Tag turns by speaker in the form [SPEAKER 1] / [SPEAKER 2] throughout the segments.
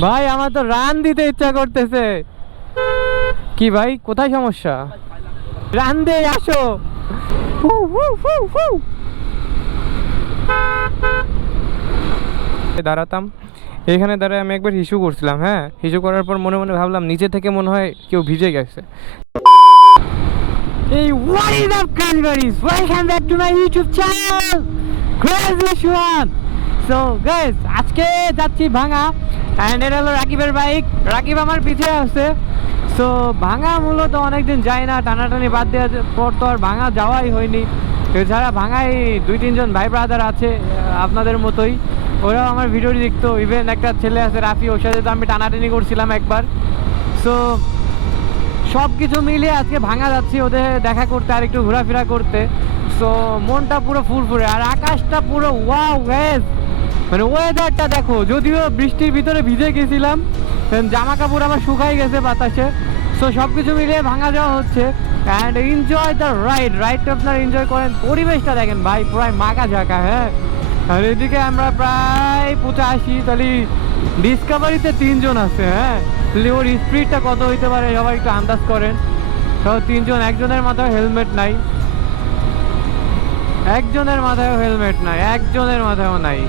[SPEAKER 1] ভাই, আমার তো রান দিতে ইচ্ছা করতেছে। কি ভাই, কোথায় সমস্যা? রান দে আসো। দাঁড়াতাম। এখানে দাঁড়ায় আমি একবার হিসু করছিলাম হ্যাঁ? হিসু করার পর মনে মনে ভাবলাম, নিচে থেকে মনে হয় কেউ ভিজে গেছে। এই what is up guys welcome back to my youtube channel. Crazy Swan so, guys, আজকে যাচ্ছি ভাঙা। অ্যান্ড এটা হলো রাকিবের বাইক রাকিব আমার পিছিয়ে আছে। সো ভাঙা মূলত অনেকদিন যায় না। টানাটানি বাদ দেওয়ার পর তো আর ভাঙা যাওয়াই হয়নি। এছাড়া ভাঙায় দুই, তিনজন ভাই ব্রাদার আছে, আপনাদের মতোই। ওরাও আমার ভিডিও দেখতো। ইভেন একটা ছেলে আছে, রাফি, ওর সাথে তো আমি টানাটানি করছিলাম একবার। সো সব কিছু মিলিয়ে আজকে ভাঙা যাচ্ছি ওদের দেখা করতে আর একটু ঘোরাফেরা করতে। সো মনটা পুরো ফুরফুরে। আর আকাশটা পুরো ওয়াও ওয়েস মানে ওয়েদারটা দেখো, যদিও বৃষ্টির ভিতরে ভিজে গেছিলাম জামা কাপড় আমার শুকাই গেছে বাতাসে। সো সব কিছু মিলিয়ে ভাঙা যাওয়া হচ্ছে। অ্যান্ড এনজয় দ্য রাইড রাইডটা আপনার এনজয় করেন। পরিবেশটা দেখেন ভাই প্রায় মাকা ঝাঁকা হ্যাঁ? আর এদিকে আমরা প্রায় পঁচাশি, তাহলে ডিসকাভারিতে তিনজন আছে হ্যাঁ? তাহলে ওর স্পিডটা কত হইতে পারে সবাই একটু আন্দাজ করেন। সব তিনজন, একজনের মাথায় হেলমেট নাই। একজনের মাথায় হেলমেট নাই, একজনের মাথায়ও নাই।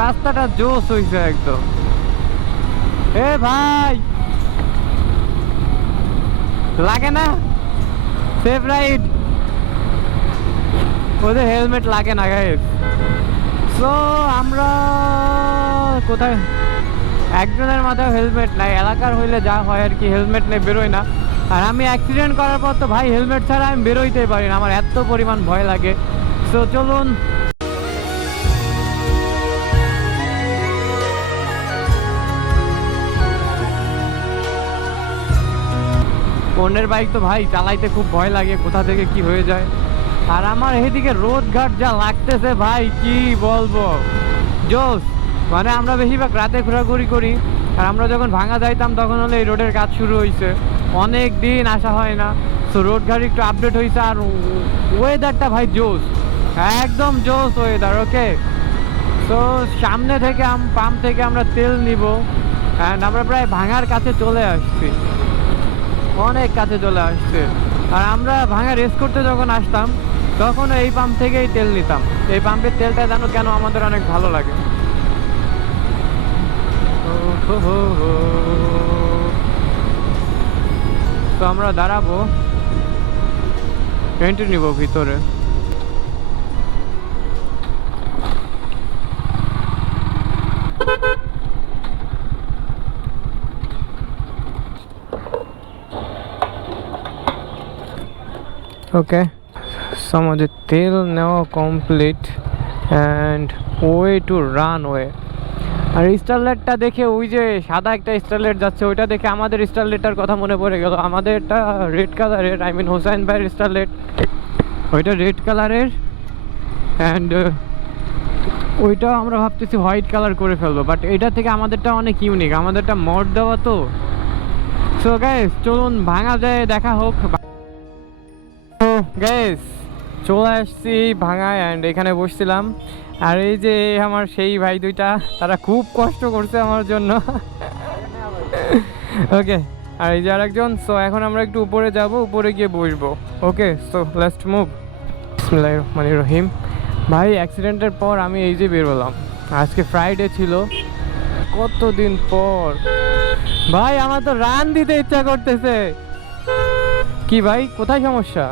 [SPEAKER 1] রাস্তাটা জোস হইছে একদম। এ ভাই! লাগে না? সেফ রাইড ওদের হেলমেট লাগে না গাইস সো আমরা কোথায়? একজনের মাথায় হেলমেট নাই, এলাকার হইলে যা হয় আর কি হেলমেট নেই বেরোয় না। আর আমি অ্যাক্সিডেন্ট করার পর তো ভাই হেলমেট ছাড়া আমি বেরোইতেই পারি না, আমার এত পরিমাণ ভয় লাগে। সো চলুন অন্যের বাইক তো ভাই চালাইতে খুব ভয় লাগে, কোথা থেকে কি হয়ে যায়। আর আমার এদিকে রোড ঘাট যা লাগতেছে ভাই, কি বলব? জোস মানে আমরা বেশিরভাগ রাতে ঘোরাঘুরি করি, আর আমরা যখন ভাঙা যাইতাম তখন হলে এই রোডের কাজ শুরু হয়েছে অনেক দিন আসা হয় না, তো রোড ঘাট একটু আপডেট হয়েছে আর ওয়েদারটা ভাই জোস, একদম জোস ওয়েদার ওকে তো সামনে থেকে পাম্প থেকে আমরা তেল নিব অ্যান্ড আমরা প্রায় ভাঙার কাছে চলে আসছি। অনেক কাছে চলে আসছে। আর আমরা ভাঙা রেস করতে যখন আসতাম, তখন এই পাম্প থেকেই তেল নিতাম। এই পাম্পের তেলটা জানো কেন আমাদের অনেক ভালো লাগে? তো আমরা দাঁড়াবো। এন্ট্রি নিব ভিতরে। ওকে সো আমাদের তেল নেওয়া complete and way to runway আর স্টারলেটটা দেখে ওই যে সাদা একটা স্টারলেট যাচ্ছে, ওইটা দেখে আমাদের স্টারলেটটার কথা মনে পড়ে গেল। আমাদেরটা রেড কালারের আই মিন হোসাইন ভাইয়ের স্টারলেট ওইটা রেড কালারের অ্যান্ড ওইটাও আমরা ভাবতেছি হোয়াইট কালার করে ফেলব। বাট এটা থেকে আমাদেরটা অনেক ইউনিক আমাদেরটা মড দেওয়া তো। সো গাইস চলুন, ভাঙা যায়, দেখা হোক। তো গাইস চলে আসছি ভাঙায় অ্যান্ড এখানে বসছিলাম। আর এই যে আমার সেই ভাই দুইটা, তারা খুব কষ্ট করছে আমার জন্য। ওকে আর এই যে আরেকজন সো এখন আমরা একটু উপরে যাব, উপরে গিয়ে বসবো। ওকে সো লেটস মুভ মানে রহিম। ভাই অ্যাক্সিডেন্টের পর আমি এই যে বেরোলাম আজকে ফ্রাইডে ছিল। কতদিন পর? ভাই, আমার তো রান দিতে ইচ্ছা করতেছে। কি ভাই, কোথায় সমস্যা?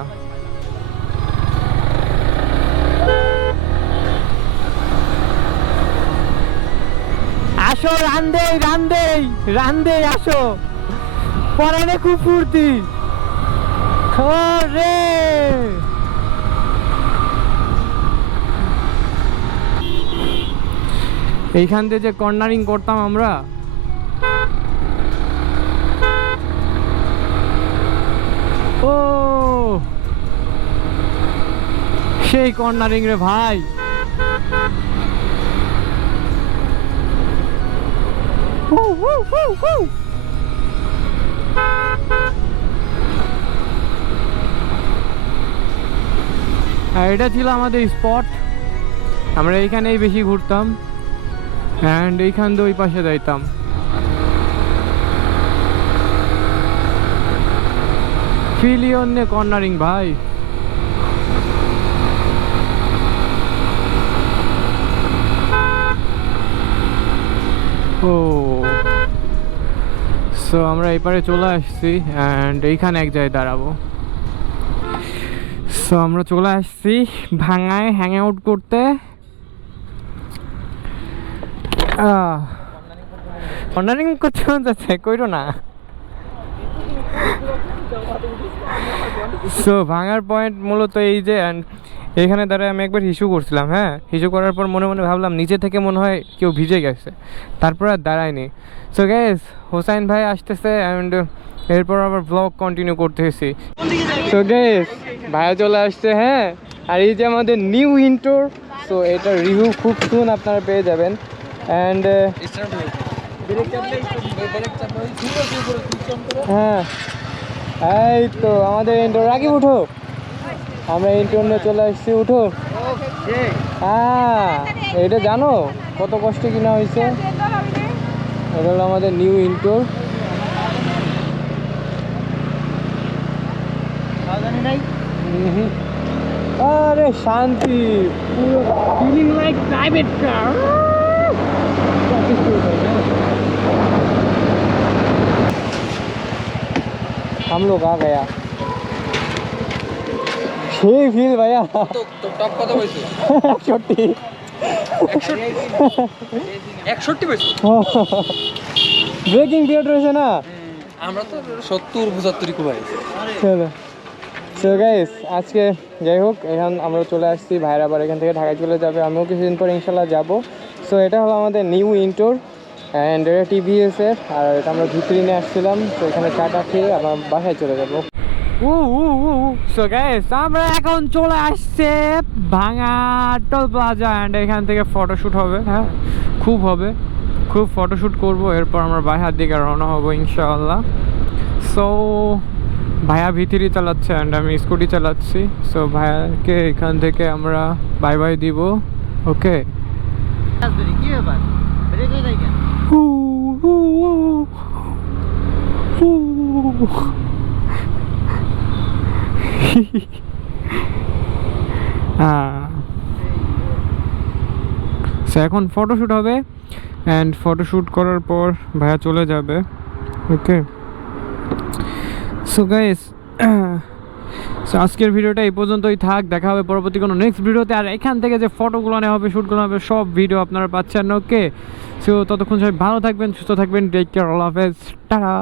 [SPEAKER 1] আসো, রান দেই রান দেই আসো। পরানে খুব ফুর্তি রে এইখান দিয়ে যে কর্নারিং করতাম আমরা, ও, সেই কর্নারিং রে ভাই। আর এটা ছিল আমাদের স্পট। আমরা এইখানেই বেশি ঘুরতাম। অ্যান্ড এইখান দিয়ে ওই পাশে যাইতাম। ফিলিয়ন কর্নারিং, ভাই। ও। সো আমরা এপারে চলে আসছি অ্যান্ড এইখানে এক জায়গায় দাঁড়াবো। সো আমরা চলে আসছি ভাঙায় হ্যাং আউট করতে কর্নারিং করতে যাচ্ছে, কইরো না। সো ভাঙার পয়েন্ট মূলত এই যে and এখানে দাঁড়ায় আমি একবার হিসু করছিলাম হ্যাঁ? হিসু করার পর মনে মনে ভাবলাম নিচে থেকে মনে হয় কেউ ভিজে গেছে। তারপর আর দাঁড়ায়নি। সো গ্যাস হোসাইন ভাই আসতেছে অ্যান্ড এরপর আবার ব্লগ কন্টিনিউ করতেছি। সো গ্যাস ভাইয়া চলে আসছে হ্যাঁ? আর এই যে আমাদের নিউ ইন্টোর সো এটার রিভিউ খুব সুন আপনারা পেয়ে যাবেন। অ্যান্ড হ্যাঁ। এই তো আমাদের ইন্টোর রাখি উঠো। আমরা ইন্টোর নিয়ে চলে আসছি উঠো। হ্যাঁ এটা জানো কত কষ্টে কিনা হয়েছে? এটা হলো আমাদের নিউ ইন্টোর আরে শান্তি। পুরো ফিলিং লাইক প্রাইভেট কার हम लोग आ गया সেই ফিল ভাইয়া
[SPEAKER 2] তো তো টপ কত হয়েছে
[SPEAKER 1] সত্যি
[SPEAKER 2] একষট্টি পেয়েছো
[SPEAKER 1] ব্রেকিং পিরিয়ড রয়েছে না
[SPEAKER 2] আমরা তো সত্তর পঁচাত্তরই কুবাই
[SPEAKER 1] চলো সো গাইস আজকে যাই হোক এখন আমরা চলে আসছি ভাইরা আবার এখান থেকে ঢাকায় চলে যাবে আমিও কিছুদিন পর ইনশাল্লাহ যাব সো এটা হলো আমাদের নিউ ইন্টোর অ্যান্ড এটা টিভিএস এর আর এটা আমরা ভিতরে নিয়ে আসছিলাম তো এখানে চাটা খেয়ে আবার বাসায় চলে যাব। উ উ উ সো গাইস আমরা এখন চলে আসছে ভাঙা টোল প্লাজা অ্যান্ড এখান থেকে ফটোশ্যুট হবে হ্যাঁ? খুব হবে। খুব ফটোশ্যুট করব এরপর আমরা বাইহার দিকে রওনা হব ইনশাআল্লাহ। সো ভাইয়া ভিতরি চালাচ্ছে অ্যান্ড আমি স্কুটি চালাচ্ছি। সো ভাইয়াকে এখান থেকে আমরা বাই বাই দিব ওকে সো এখন ফটোশ্যুট হবে অ্যান্ড ফটোশ্যুট করার পর ভাইয়া চলে যাবে ওকে সো গাইস সো আজকের ভিডিওটা এই পর্যন্তই থাক, দেখা হবে পরবর্তী কোনো নেক্সট ভিডিওতে আর এখান থেকে যে ফটোগুলো নেওয়া হবে শ্যুটগুলো হবে, সব ভিডিও আপনারা পাচ্ছেন ওকে সো ততক্ষণ সবাই ভালো থাকবেন সুস্থ থাকবেন টেক কেয়ার আল্লাহ হাফেজ টাটা।